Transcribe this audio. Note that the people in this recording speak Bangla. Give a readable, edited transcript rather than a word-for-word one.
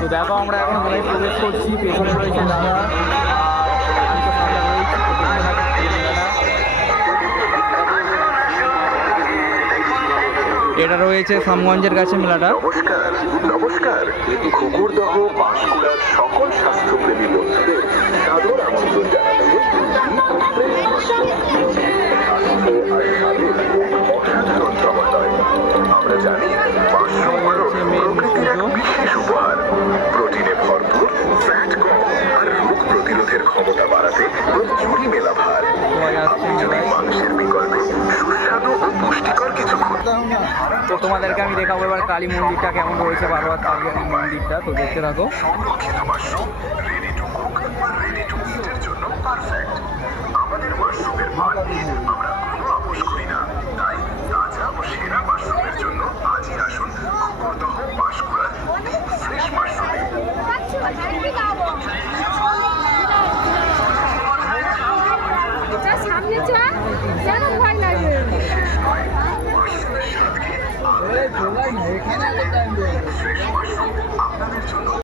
তো দেখো আমরা এখন মেলায় প্রবেশ করছি, পেছনে রয়েছে দাদা, আর আমি তো সামনে রয়েছি। তো দেখতে থাকো মেলাটা। এটা রয়েছে সামগঞ্জের কাছে মেলাটা। নমস্কার নমস্কার, ঘুঘুরদহ পাঁশকুড়ার সকল স্বাস্থ্যপ্রেমী বন্ধুদের সাদর আমন্ত্রণ জানাতে অসাধারণ জমালয়। আমরা জানি মাশরুম হলো প্রকৃতির এক বিশেষ উপহার। প্রোটিনে ভরপুর, ফ্যাট কম আর রোগ প্রতিরোধের ক্ষমতা বাড়াতে প্রচুরই মেলা ভার। আপনি যদি মাংসের বিকল্পে সুস্বাদু ও পুষ্টিকর কিছু তো তোমাদেরকে আমি দেখাবো এবার কালী মন্দিরটা কেমন রয়েছে, বারবার কালী মন্দিরটা। তো দেখতে থাকো। সংরক্ষিত মাশরুম রেডি টু কুক বা রেডি টু ইটের জন্য পারফেক্ট। আমাদের মাশরুমের মান নিয়ে আমরা কোনো আপোষ করি না, তাই তাজা ও সেরা মাশরুমের জন্য আজই আসুন ঘুঘুরদহ পাঁশকুড়ার ডিপ ফ্রেশ মাশরুমে। সামনে যা, যেন ভয় লাগবে। মাশরুমের স্বাদকে ফ্রেশ মাশরুম আপনাদের জন্য